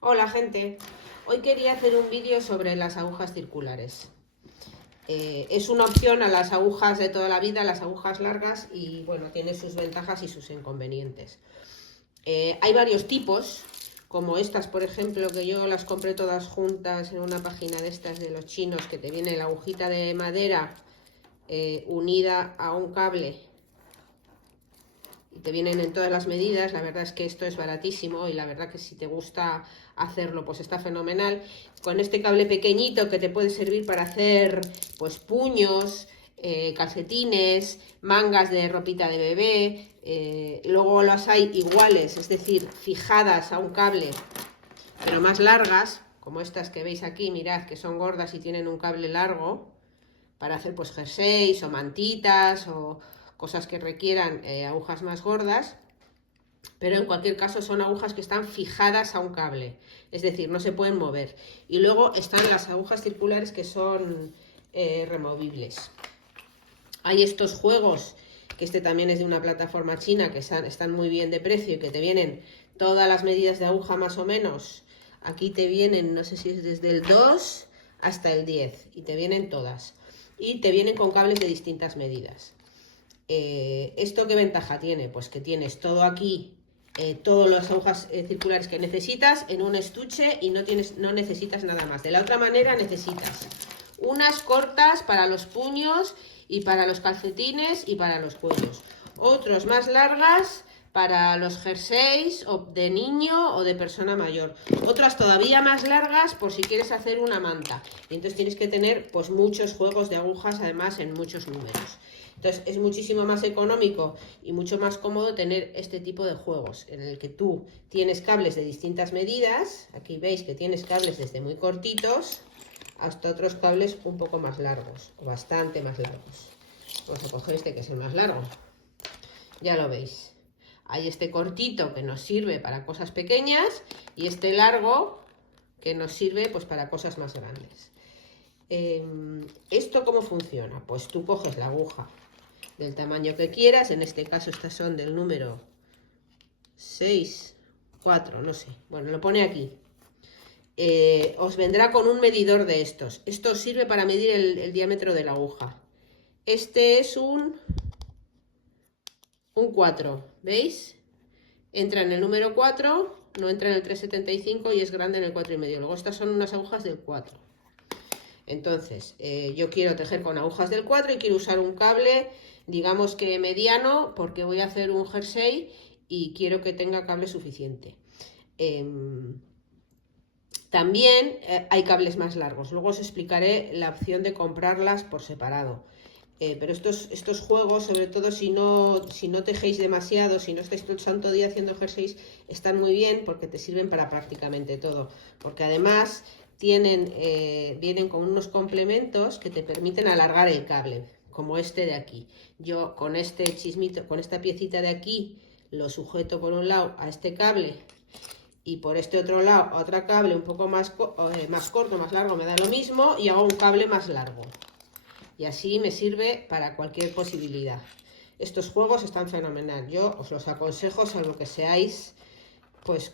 Hola gente, hoy quería hacer un vídeo sobre las agujas circulares. Es una opción a las agujas de toda la vida, las agujas largas, y bueno, tiene sus ventajas y sus inconvenientes. Hay varios tipos, como estas por ejemplo, que yo las compré todas juntas en una página de estas de los chinos, que te viene la agujita de madera unida a un cable. Te vienen en todas las medidas. La verdad es que esto es baratísimo y la verdad que si te gusta hacerlo pues está fenomenal. Con este cable pequeñito que te puede servir para hacer pues puños, calcetines, mangas de ropita de bebé. Luego las hay iguales, es decir, fijadas a un cable pero más largas, como estas que veis aquí. Mirad que son gordas y tienen un cable largo para hacer pues jerseys o mantitas o cosas que requieran agujas más gordas, pero en cualquier caso son agujas que están fijadas a un cable, es decir, no se pueden mover. Y luego están las agujas circulares que son removibles. Hay estos juegos, que este también es de una plataforma china, que están muy bien de precio y que te vienen todas las medidas de aguja más o menos. Aquí te vienen, no sé si es desde el 2 hasta el 10, y te vienen todas. Y te vienen con cables de distintas medidas. ¿Esto qué ventaja tiene? Pues que tienes todo aquí, todas las agujas circulares que necesitas en un estuche y no necesitas nada más. De la otra manera necesitas unas cortas para los puños y para los calcetines y para los cuellos. Otros más largas para los jerseys o de niño o de persona mayor. Otras todavía más largas por si quieres hacer una manta. Y entonces tienes que tener pues muchos juegos de agujas, además en muchos números. Entonces es muchísimo más económico y mucho más cómodo tener este tipo de juegos en el que tú tienes cables de distintas medidas. Aquí veis que tienes cables desde muy cortitos hasta otros cables un poco más largos, o bastante más largos. Vamos a coger este que es el más largo. Ya lo veis. Hay este cortito que nos sirve para cosas pequeñas y este largo que nos sirve pues para cosas más grandes. ¿Esto cómo funciona? Pues tú coges la aguja del tamaño que quieras. En este caso estas son del número 6, 4, no sé. Bueno, lo pone aquí. Os vendrá con un medidor de estos. Esto sirve para medir el diámetro de la aguja. Este es un 4, ¿veis? Entra en el número 4, no entra en el 3,75 y es grande en el 4,5. Luego estas son unas agujas del 4. Entonces, yo quiero tejer con agujas del 4 y quiero usar un cable, digamos que mediano, porque voy a hacer un jersey y quiero que tenga cable suficiente. También hay cables más largos. Luego os explicaré la opción de comprarlas por separado. Pero estos juegos, sobre todo si no tejéis demasiado, si no estáis todo el santo día haciendo jerseys, están muy bien porque te sirven para prácticamente todo. Porque además vienen con unos complementos que te permiten alargar el cable, como este de aquí. Yo con este chismito, con esta piecita de aquí, lo sujeto por un lado a este cable y por este otro lado a otro cable un poco más corto, más largo, me da lo mismo, y hago un cable más largo. Y así me sirve para cualquier posibilidad. Estos juegos están fenomenal. Yo os los aconsejo, salvo que seáis pues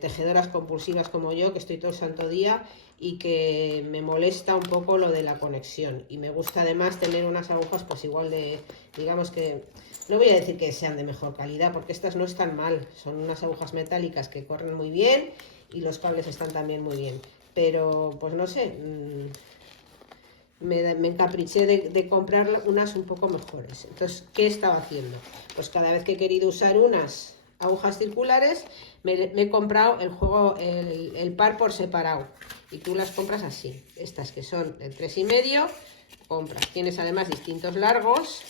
tejedoras compulsivas como yo, que estoy todo el santo día y que me molesta un poco lo de la conexión. Y me gusta además tener unas agujas pues igual de, digamos que, no voy a decir que sean de mejor calidad, porque estas no están mal. Son unas agujas metálicas que corren muy bien y los cables están también muy bien. Pero pues no sé, me encapriché de comprar unas un poco mejores. Entonces, ¿qué estaba haciendo? Pues cada vez que he querido usar unas agujas circulares, me he comprado el par por separado. Y tú las compras así. Estas que son de 3,5, compras. Tienes además distintos largos.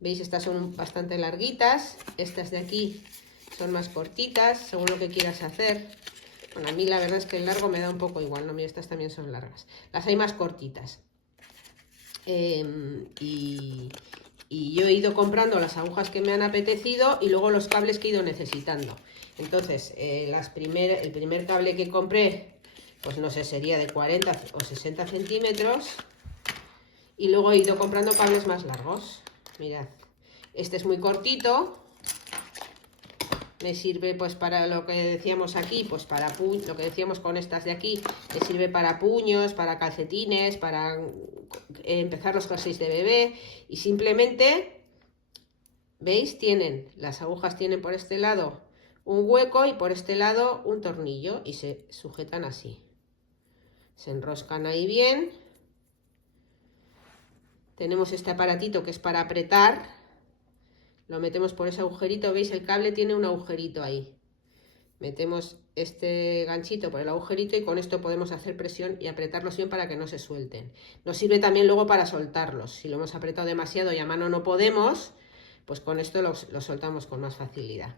¿Veis? Estas son bastante larguitas. Estas de aquí son más cortitas, según lo que quieras hacer. Bueno, a mí la verdad es que el largo me da un poco igual, ¿no? Mira, estas también son largas. Las hay más cortitas. Y yo he ido comprando las agujas que me han apetecido y luego los cables que he ido necesitando. Entonces, el primer cable que compré, pues no sé, sería de 40 o 60 centímetros. Y luego he ido comprando cables más largos. Mirad, este es muy cortito. me sirve pues para lo que decíamos aquí, pues para lo que decíamos con estas de aquí, me sirve para puños, para calcetines, para empezar los jerseys de bebé. Y simplemente, ¿veis? Las agujas tienen por este lado un hueco y por este lado un tornillo y se sujetan así. Se enroscan ahí bien. Tenemos este aparatito que es para apretar. Lo metemos por ese agujerito, ¿veis? El cable tiene un agujerito ahí. Metemos este ganchito por el agujerito y con esto podemos hacer presión y apretarlos bien para que no se suelten. Nos sirve también luego para soltarlos. Si lo hemos apretado demasiado y a mano no podemos, pues con esto los soltamos con más facilidad.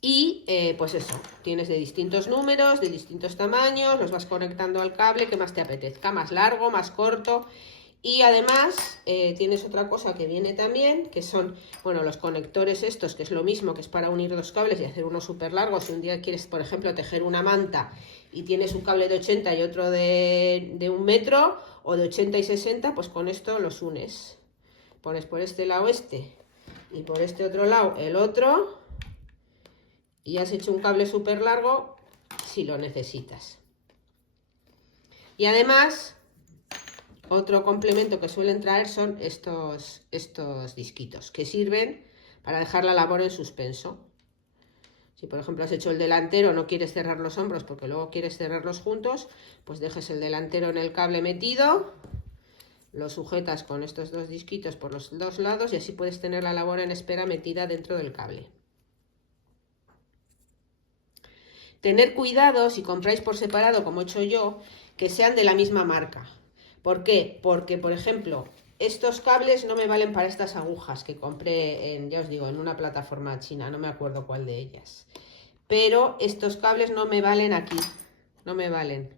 Y pues eso, tienes de distintos números, de distintos tamaños, los vas conectando al cable que más te apetezca, más largo, más corto. Y además tienes otra cosa que viene también, que son, bueno, los conectores estos, que es lo mismo, que es para unir dos cables y hacer uno súper largo. Si un día quieres, por ejemplo, tejer una manta y tienes un cable de 80 y otro de 1 metro, o de 80 y 60, pues con esto los unes. Pones por este lado este y por este otro lado el otro y has hecho un cable súper largo si lo necesitas. Y además, otro complemento que suelen traer son estos disquitos que sirven para dejar la labor en suspenso. Si por ejemplo has hecho el delantero, no quieres cerrar los hombros porque luego quieres cerrarlos juntos, pues dejes el delantero en el cable metido, lo sujetas con estos dos disquitos por los dos lados y así puedes tener la labor en espera metida dentro del cable. Tener cuidado si compráis por separado, como he hecho yo, que sean de la misma marca. ¿Por qué? Porque, por ejemplo, estos cables no me valen para estas agujas que compré ya os digo, en una plataforma china, no me acuerdo cuál de ellas. Pero estos cables no me valen aquí, no me valen,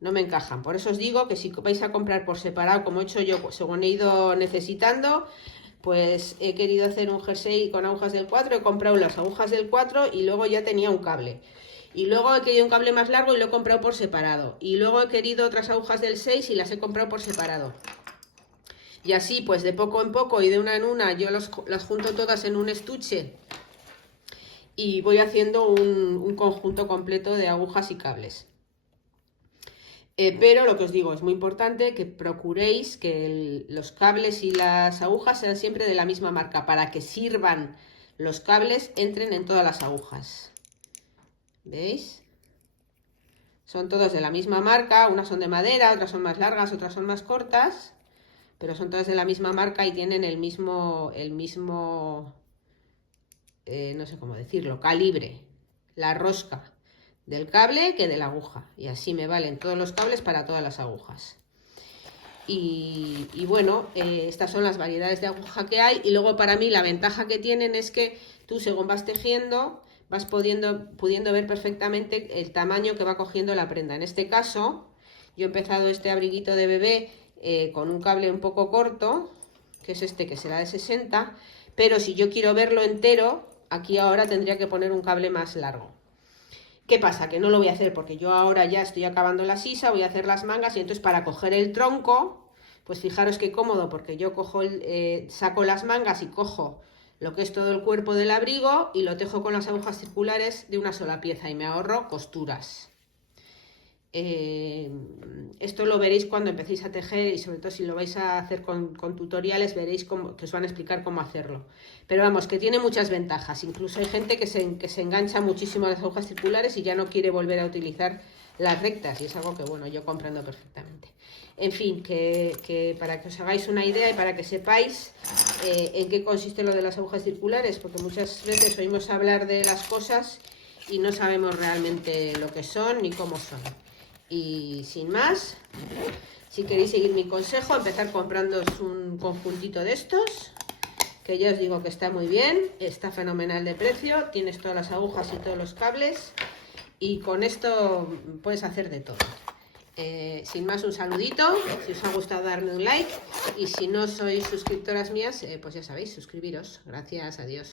no me encajan. Por eso os digo que si vais a comprar por separado, como he hecho yo, según he ido necesitando, pues he querido hacer un jersey con agujas del 4, he comprado las agujas del 4 y luego ya tenía un cable. Y luego he querido un cable más largo y lo he comprado por separado. Y luego he querido otras agujas del 6 y las he comprado por separado. Y así, pues de poco en poco y de una en una, yo las junto todas en un estuche. Y voy haciendo un conjunto completo de agujas y cables. Pero lo que os digo, es muy importante que procuréis que los cables y las agujas sean siempre de la misma marca. Para que sirvan los cables, entren en todas las agujas. ¿Veis? Son todos de la misma marca, unas son de madera, otras son más largas, otras son más cortas, pero son todas de la misma marca y tienen el mismo no sé cómo decirlo, calibre, la rosca del cable que de la aguja. Y así me valen todos los cables para todas las agujas. Y bueno, estas son las variedades de aguja que hay. Y luego para mí la ventaja que tienen es que tú según vas tejiendo, vas pudiendo ver perfectamente el tamaño que va cogiendo la prenda. En este caso, yo he empezado este abriguito de bebé con un cable un poco corto, que es este que será de 60, pero si yo quiero verlo entero, aquí ahora tendría que poner un cable más largo. ¿Qué pasa? Que no lo voy a hacer porque yo ahora ya estoy acabando la sisa, voy a hacer las mangas y entonces para coger el tronco, pues fijaros qué cómodo porque yo saco las mangas y cojo lo que es todo el cuerpo del abrigo y lo tejo con las agujas circulares de una sola pieza y me ahorro costuras. Esto lo veréis cuando empecéis a tejer y sobre todo si lo vais a hacer con tutoriales veréis que os van a explicar cómo hacerlo. Pero vamos, que tiene muchas ventajas. Incluso hay gente que se engancha muchísimo a las agujas circulares y ya no quiere volver a utilizar las rectas y es algo que bueno, yo comprendo perfectamente. En fin, que para que os hagáis una idea y para que sepáis en qué consiste lo de las agujas circulares, porque muchas veces oímos hablar de las cosas y no sabemos realmente lo que son ni cómo son. Y sin más, si queréis seguir mi consejo, empezar comprándoos un conjuntito de estos, que ya os digo que está muy bien, está fenomenal de precio, tienes todas las agujas y todos los cables y con esto puedes hacer de todo. Sin más, un saludito, si os ha gustado darme un like y si no sois suscriptoras mías, pues ya sabéis, suscribiros. Gracias, adiós.